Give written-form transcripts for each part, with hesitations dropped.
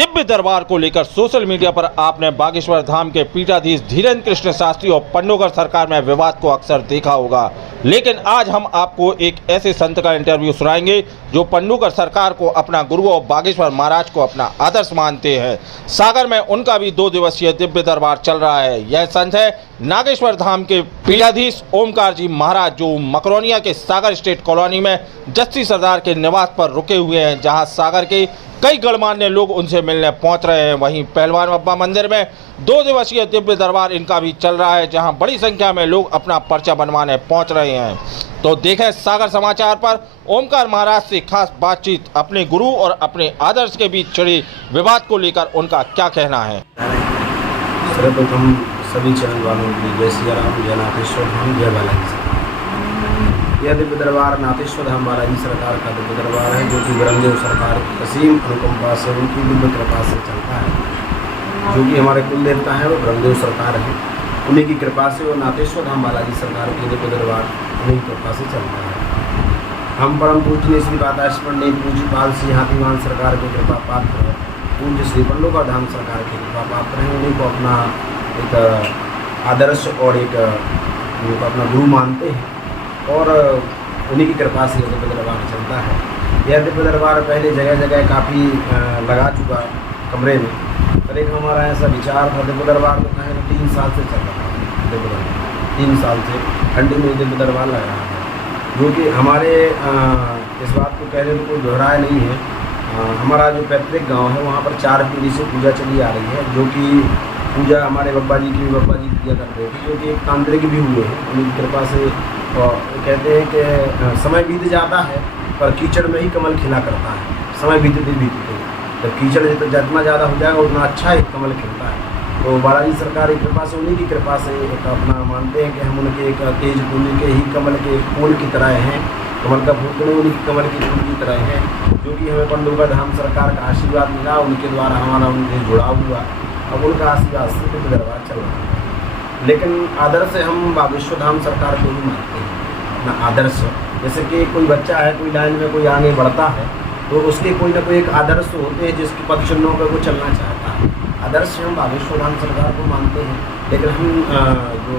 दिव्य दरबार को लेकर सोशल मीडिया पर आपने बागेश्वर धाम के पीठाधीश धीरेन्द्र कृष्ण शास्त्री और पन्नूकर सरकार में विवाद को अक्सर देखा होगा, लेकिन आज हम आपको एक ऐसे संत का इंटरव्यू सुनाएंगे जो पन्नूकर सरकार को अपना गुरु और बागेश्वर महाराज को अपना आदर्श मानते हैं। सागर में उनका भी 2 दिवसीय दिव्य दरबार चल रहा है। यह संत है नागेश्वर धाम के पीठाधीश ओमकार जी महाराज, जो मकरोनिया के सागर स्टेट कॉलोनी में जस्सी सरदार के निवास पर रुके हुए हैं, जहां सागर के कई गणमान्य लोग उनसे मिलने पहुंच रहे हैं। वहीं पहलवान बाबा मंदिर में 2 दिवसीय दिव्य दरबार इनका भी चल रहा है, जहां बड़ी संख्या में लोग अपना पर्चा बनवाने पहुंच रहे हैं। तो देखें सागर समाचार पर ओमकार महाराज से खास बातचीत, अपने गुरु और अपने आदर्श के बीच छिड़े विवाद को लेकर उनका क्या कहना है। सर्वप्रथम सभी चैनल वालों के लिए जय सिया राम, जय नाथेश्वर धाम, जय बालाजी। यह दिव्य दरबार नाथेश्वर धाम बालाजी सरकार का दिव्य दरबार है, जो कि ब्रह्मदेव सरकार की असीम अनुकंपा से, उनकी दिव्य कृपा से चलता है। जो कि हमारे कुल देवता हैं वो ब्रह्मदेव सरकार है, उन्हीं की कृपा से वो नाथेश्वर धाम बालाजी सरकार की दिव्य दरबार उन्हीं की कृपा से चलता है। हम परम पूजनीय श्री पादाश पंडित पूज्यपाल श्री हाथीवान सरकार की कृपा पात्र है, पूज्य श्री पन्नूकर धाम सरकार की कृपा पात्र हैं। उन्हीं को अपना एक आदर्श और एक अपना गुरु मानते हैं और उन्हीं की कृपा से दिव्य दरबार चलता है। यह दिव्य दरबार पहले जगह जगह काफ़ी लगा चुका कमरे में, पर एक हमारा ऐसा विचार था दिव्य दरबार में कहें 3 साल से चल रहा है। दिव्य दरबार 3 साल से कंटिन्यू दिव्य दरबार लग रहा है, जो कि हमारे इस बात को कहने में कोई दोहराया नहीं है। हमारा जो पैतृक गाँव है वहाँ पर 4 पीढ़ी से पूजा चली आ रही है, जो कि पूजा हमारे बब्बा जी की पूजा करते थे, जो कि एक तांत्रिक भी हुए हैं। उनकी कृपा से और कहते हैं कि समय बीत जाता है पर कीचड़ में ही कमल खिला करता है। समय बीतते बीतते जब कीचड़ जितना ज़्यादा हो जाएगा उतना अच्छा ही कमल खिलता है। तो बालाजी सरकार की कृपा से, उन्हीं की कृपा से एक अपना मानते हैं कि हम उनके एक तेज पुण्य के ही कमल के फूल की तरह हैं। कमल का फूल तो उन्हीं की कमल के फूल की तरह हैं, जो कि हमें पन्नूकर धाम सरकार का आशीर्वाद मिला, उनके द्वारा हमारा उनसे जुड़ाव हुआ। अब उनका आशीर्वाद से दिव्य दरबार चल रहा है। लेकिन आदर्श से हम बागेश्वर धाम सरकार को ही मानते हैं अपना आदर्श। जैसे कि कोई बच्चा है, कोई लाइन में कोई आगे बढ़ता है, तो उसके कोई ना कोई एक आदर्श होते हैं जिसके पद चिन्हों पर वो चलना चाहता है। आदर्श से हम बागेश्वर धाम सरकार को मानते हैं, लेकिन हम जो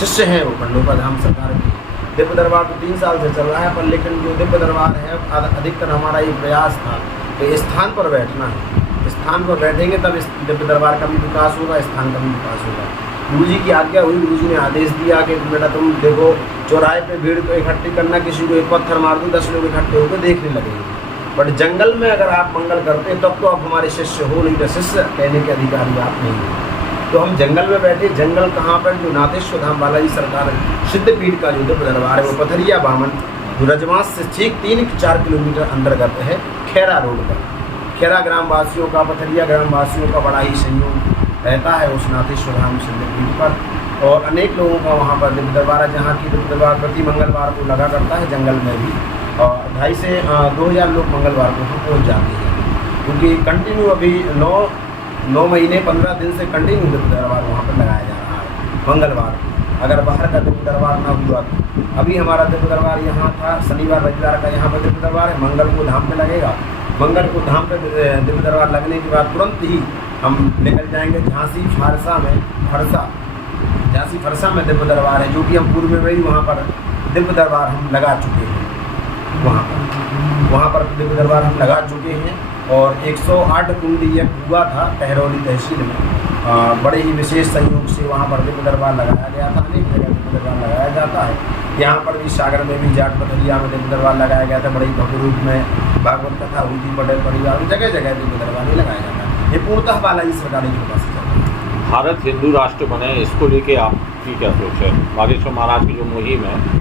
शिष्य हैं वो पन्नूकर धाम सरकार के। दिव्य दरबार तो 3 साल से चल रहा है, पर लेकिन जो दिव्य दरबार है अधिकतर हमारा ये प्रयास था कि स्थान पर बैठना है। स्थान पर बैठेंगे तब इस दिव्य दरबार का भी विकास होगा, स्थान का भी विकास होगा। गुरु जी की आज्ञा हुई, गुरु जी ने आदेश दिया कि बेटा तुम देखो चौराहे पे भीड़ को इकट्ठी करना, किसी को एक पत्थर मार दो 10 लोग इकट्ठे होकर देखने लगेंगे। बट जंगल में अगर आप मंगल करते तब तो आप हमारे शिष्य हो, नहीं तो शिष्य कहने के अधिकारी आप नहीं हो। तो हम जंगल में बैठे। जंगल कहाँ पर? जो नाथेश्वर धाम बालाजी सरकार सिद्धपीठ का जो दिव्य दरबार है वो पथरिया बामन, जो रजमास से ठीक 3-4 किलोमीटर अंतर्गत है, खेरा रोड पर। खेरा ग्राम वासियों का, पथरिया ग्राम वासियों का बड़ा ही सहयोग रहता है उस नाथेश्वर धाम सिद्धपीठ पर, और अनेक लोगों का वहाँ पर दिव्य दरबार है, जहाँ की दिव्य दरबार प्रति मंगलवार को लगा करता है जंगल में भी, और 2,500 से 2,000 लोग मंगलवार को वहाँ पहुँच जाते हैं। क्योंकि कंटिन्यू अभी 9 महीने 15 दिन से कंटिन्यू दिव्य दरबार वहाँ पर लगाया जा रहा है मंगलवार। अगर बाहर का दिव्य दरबार ना हुआ तो अभी हमारा दिव्य दरबार यहाँ था, शनिवार रविवार का यहाँ पर दिव्य दरबार है, मंगल को धाम पे लगेगा। मंगल को धाम पे दिव्य दरबार लगने के बाद तुरंत ही हम निकल जाएंगे झांसी फरसा में दिव्य दरबार है, जो कि हम पूर्व में ही वहाँ पर दिव्य दरबार हम लगा चुके हैं। वहाँ पर दिव्य दरबार हम लगा चुके हैं, और 108 कुंडी एक हुआ था टहरौली तहसील में, बड़े ही विशेष सहयोग से वहाँ पर दिव्य दरबार लगाया गया था। अनेक जगह दिव्य दरबार लगाया जाता है। यहाँ पर भी सागर में भी जाट पथरिया में दिव्य दरबार लगाया गया था, बड़े ही भव्य रूप में भागवत कथा हुई थी, पटेल परिवार में जगह जगह दिव्य दरबार ही लगाया जाता है। ये पूर्णतः बालाजी सरकार की कृपा से चलता है। भारत हिंदू राष्ट्र बने, इसको लेके आपकी क्या सोच है? बागेश्वर महाराज की जो मुहिम है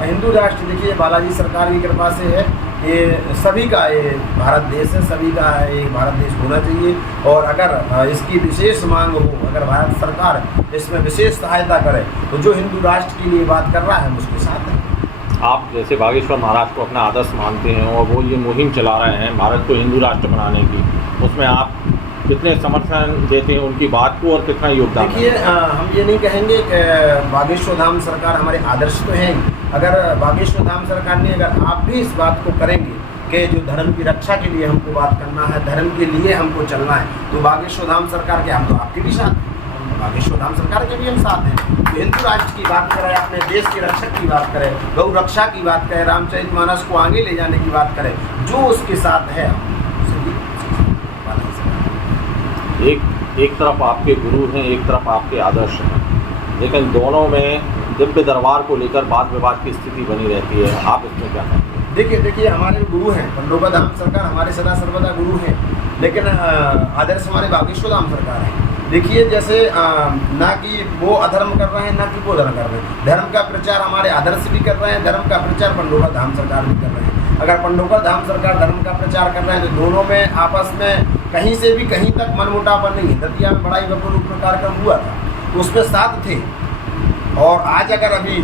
हिंदू राष्ट्र, देखिए बालाजी सरकार की कृपा से है। ये सभी का ये भारत देश है, सभी का ये भारत देश होना चाहिए। और अगर इसकी विशेष मांग हो, अगर भारत सरकार इसमें विशेष सहायता करे, तो जो हिंदू राष्ट्र के लिए बात कर रहा है उसके साथ है। आप जैसे बागेश्वर महाराज को अपना आदर्श मानते हैं और वो ये मुहिम चला रहे हैं भारत को हिंदू राष्ट्र बनाने की, उसमें आप कितने समर्थन देते हैं उनकी बात को और कितना योगदान? देखिए हम ये नहीं कहेंगे कि बागेश्वर धाम सरकार हमारे आदर्श तो हैं। अगर बागेश्वर धाम सरकार ने, अगर आप भी इस बात को करेंगे के जो धर्म की रक्षा के लिए हमको बात करना है, धर्म के लिए हमको चलना है, तो बागेश्वर धाम सरकार के हम तो आपके भी साथ हैं, बागेश्वर धाम सरकार के भी हम साथ हैं। तो हिंदू राष्ट्र की बात करें, अपने देश के रक्षक की बात करें, गौ रक्षा की बात करें, रामचरितमानस को आगे ले जाने की बात करें, जो उसके साथ है एक तरफ आपके गुरु हैं, एक तरफ आपके आदर्श हैं, लेकिन दोनों में दिव्य दरबार को लेकर वाद विवाद की स्थिति बनी रहती है। आप इसमें क्या कहेंगे? देखिए हमारे गुरु हैं, पंडोबा धाम सरकार हमारे सदा सर्वदा गुरु हैं, लेकिन आदर्श हमारे बागेश्वर धाम सरकार है। देखिए जैसे ना कि वो अधर्म कर रहे हैं, ना कि वो धर्म कर रहे हैं। धर्म का प्रचार हमारे आदर्श भी कर रहे हैं, धर्म का प्रचार पंडोबा धाम सरकार भी कर रहे हैं। अगर पंडोबा धाम सरकार धर्म का प्रचार कर रहे हैं तो दोनों में आपस में कहीं से भी कहीं तक मनमुटाव नहीं है। दतिया में बड़ाई बबूल कार्यक्रम हुआ था, तो उसमें साथ थे। और आज अगर अभी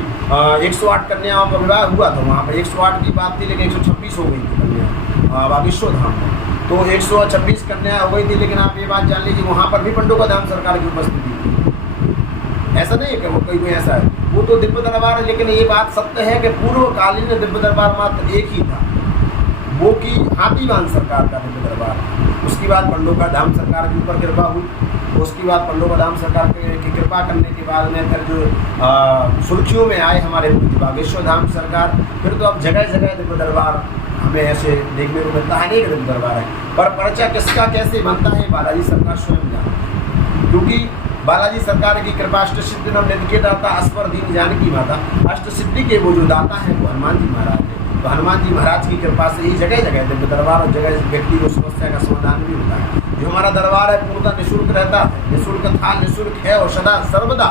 108 कन्याओं का विवाह हुआ था, वहाँ पर 108 की बात थी, लेकिन 126 हो गई थी कन्या बागेश्वर धाम में, तो 126 कन्या हो गई थी। लेकिन आप ये बात जान लीजिए, वहाँ पर भी पंडोबा धाम सरकार की उपस्थिति थी। ऐसा नहीं है कि वो कोई ऐसा है, वो तो दिव्य दरबार है। लेकिन ये बात सत्य है कि पूर्वकालीन दिव्य दरबार मात्र एक ही था, वो की हाथीवान सरकार का दिव्य दरबार। उसके बाद पंडोबा धाम सरकार के ऊपर कृपा हुई, उसके बाद पंडोबा धाम सरकार की कृपा करने के बाद में फिर जो सुर्खियों में आए हमारे बागेश्वर धाम सरकार, फिर तो अब जगह जगह दिव्य दरबार हमें ऐसे देखने को मिलता है। अनेक दिव्य दरबार है, पर पर्चा किसका कैसे बनता है बालाजी सरकार स्वयं जानती, क्योंकि बालाजी सरकार की कृपा अष्ट सिद्धि नव निधि के दाता अस्वर दीन जानकी माता, अष्ट सिद्धि के वो जो दाता है वो हनुमान जी महाराज है। तो हनुमान जी महाराज की कृपा से ही जगह जगह दिव्य दरबार और जगह व्यक्ति को समस्या का समाधान भी होता है। जो हमारा दरबार है पूर्णतः निःशुल्क रहता है, निःशुल्क था, निःशुल्क है और सदा सर्वदा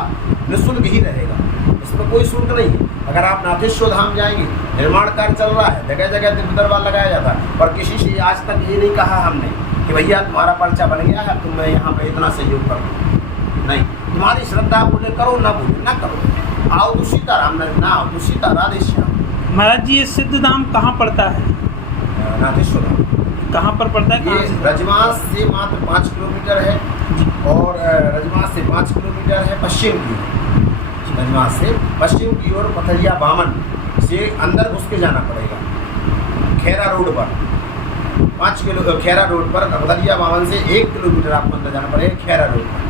निःशुल्क ही रहेगा, इसमें कोई शुल्क नहीं है। अगर आप नाथेश्वर धाम जाएंगे, निर्माण कार्य चल रहा है, जगह जगह दिव्य दरबार लगाया जाता है, पर किसी से आज तक ये नहीं कहा हमने कि भैया तुम्हारा पर्चा बन गया है, तुम्हें यहाँ पर इतना सहयोग कर दो। नहीं, तुम्हारी श्रद्धा बोले करो, ना बोले ना करो, आओ तो सीताराम, ना आओ तो सीता राधे श्याम। महाराज जी, ये सिद्ध धाम कहाँ पड़ता है? नाथेश्वर धाम कहाँ पर पड़ता है? ये रजमास से मात्र 5 किलोमीटर है, और रजमास से 5 किलोमीटर है पश्चिम की, रजमास से पश्चिम की ओर पथरिया बामन से अंदर घुस के जाना पड़ेगा। खेरा रोड पर 5 किलो, खेरा रोड पर पथरिया बामन से 1 किलोमीटर आपको अंदर जाना पड़ेगा। खेरा रोड पर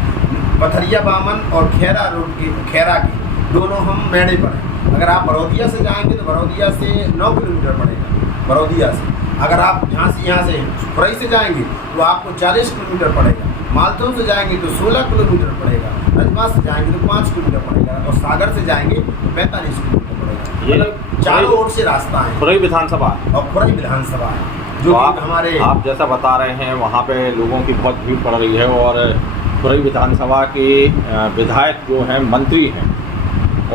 पथरिया बामन और खेरा रोड की, खेरा की दोनों हम मेड़े पर हैं। अगर आप बरौदिया से जाएंगे तो बरौदिया से 9 किलोमीटर पड़ेगा बरौदिया से। अगर आप यहाँ से खुरई से जाएंगे तो आपको 40 किलोमीटर पड़ेगा। मालथों से जाएंगे तो 16 किलोमीटर पड़ेगा। रजमास से जाएंगे तो 5 किलोमीटर पड़ेगा, और सागर से जाएंगे तो 45 किलोमीटर पड़ेगा। ये चारों ओर से रास्ता है। खुरई विधानसभा और खुरई विधानसभा है, जो तो हमारे आप जैसा बता रहे हैं, वहाँ पे लोगों की बहुत भीड़ पड़ रही है, और खुरई विधानसभा के विधायक जो हैं, मंत्री हैं,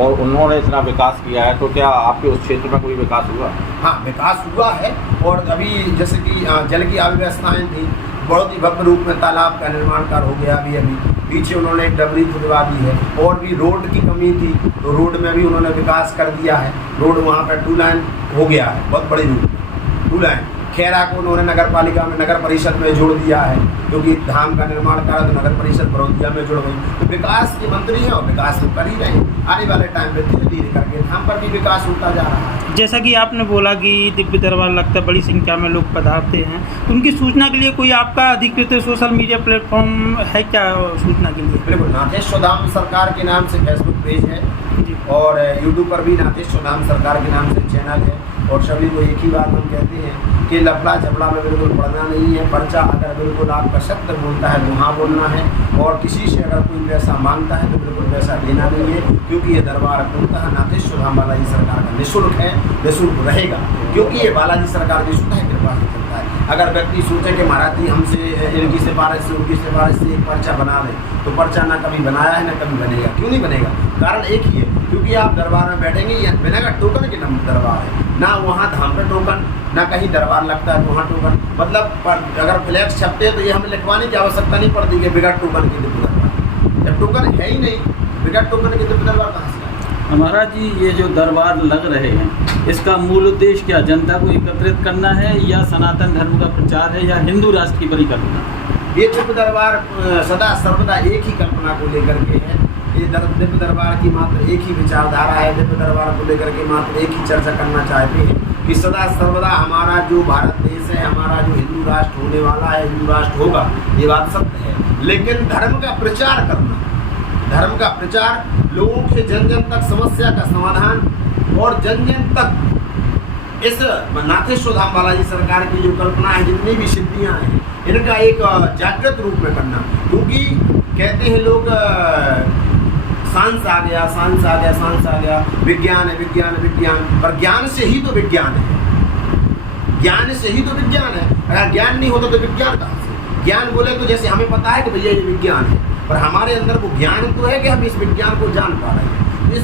और उन्होंने इतना विकास किया है, तो क्या आपके उस क्षेत्र में कोई विकास हुआ? हाँ, विकास हुआ है। और अभी जैसे कि जल की अव्यवस्थाएँ थी, बहुत ही भव्य रूप में तालाब का निर्माण कार्य हो गया। अभी पीछे उन्होंने एक डबरी खुदवा दी है, और भी रोड की कमी थी तो रोड में भी उन्होंने विकास कर दिया है। रोड वहाँ पर 2 लाइन हो गया है, बहुत बड़ी रूप में 2 लाइन। खेरा को उन्होंने नगर पालिका में, नगर परिषद में जोड़ दिया है, क्योंकि धाम का निर्माण कार्य तो नगर परिषद बरौदिया में जुड़ गई। तो विकास के मंत्री हैं और विकास कर ही रहे हैं। आने वाले टाइम पे धीरे धीरे करके धाम पर भी विकास होता जा रहा है। जैसा कि आपने बोला कि दिव्य दरबार लगता है, बड़ी संख्या में लोग पधारते हैं, तो उनकी सूचना के लिए कोई आपका अधिकृत सोशल मीडिया प्लेटफॉर्म है क्या सूचना के लिए? बिल्कुल, नाथेश्वर धाम सरकार के नाम से फेसबुक पेज है, और यूट्यूब पर भी नाथेश्वर धाम सरकार के नाम से चैनल है। और सभी को एक ही बात हम कहते हैं कि लफड़ा झपड़ा में बिल्कुल पढ़ना नहीं है। पर्चा अगर बिल्कुल आपका सत्य बोलता है तो हाँ बोलना है, और किसी से अगर कोई पैसा मांगता है तो बिल्कुल पैसा देना नहीं है, क्योंकि ये दरबार पूर्णतः नाथेश्वर धाम बालाजी सरकार का निःशुल्क है, निःशुल्क रहेगा, क्योंकि ये बालाजी सरकार की स्वतः कृपा से चलता है। अगर व्यक्ति सोचे कि महाराज जी हमसे इनकी सिफारिश से उनकी सिफारिश से एक पर्चा बना लें, तो पर्चा ना कभी बनाया है ना कभी बनेगा। क्यों नहीं बनेगा? कारण एक ही है, क्योंकि आप दरबार में बैठेंगे, यह बिना टोकन के दरबार है, ना वहाँ धाम पे टोकन, ना कहीं दरबार लगता है तो वहाँ टोकन। मतलब अगर फ्लैक्स छपते हैं तो ये हमें लिखवाने की आवश्यकता नहीं पड़ती कि बिगड़ टोकन की दिव्य दरबार। जब टोकन है ही नहीं, बिगड़ टोकन की दिव्य दरबार कहाँ से? हमारा जी, ये जो दरबार लग रहे हैं, इसका मूल उद्देश्य क्या, जनता को एकत्रित करना है, या सनातन धर्म का प्रचार है, या हिंदू राष्ट्र की परिकल्पना? ये दिव्य दरबार सदा सर्वदा एक ही कल्पना को लेकर के है। ये दिव्य दरबार की मात्र एक ही विचारधारा है, दिव्य दरबार को लेकर के मात्र एक ही चर्चा करना चाहते हैं कि सदा सर्वदा हमारा जो भारत देश है, हमारा जो हिंदू राष्ट्र होने वाला है, हिंदू राष्ट्र होगा, ये बात सत्य है। लेकिन धर्म का प्रचार करना, धर्म का प्रचार, लोगों के जन जन तक समस्या का समाधान और जन जन तक इस नाथेश्वर धाम बालाजी सरकार की जो कल्पना है, जितनी भी सिद्धियां हैं, इनका एक जागृत रूप में करना। क्योंकि कहते हैं लोग साइंस आ गया, साइंस आ गया, साइंस आ गया, विज्ञान है, विज्ञान है, विज्ञान, पर ज्ञान से ही तो विज्ञान है, ज्ञान से ही तो विज्ञान है। अगर ज्ञान नहीं होता तो विज्ञान कहाँ से? ज्ञान बोले तो जैसे हमें पता है कि भैया ये विज्ञान है, पर हमारे अंदर वो ज्ञान तो है कि हम इस विज्ञान को जान पा रहे हैं। इस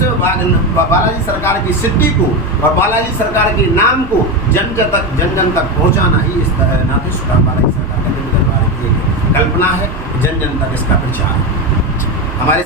बालाजी सरकार की सिद्धि को और बालाजी सरकार के नाम को जन जन तक पहुंचाना ही इस नाथेश्वर धाम बालाजी सरकार का दिव्य दरबार की एक कल्पना है। जन जन तक इसका प्रचार हमारे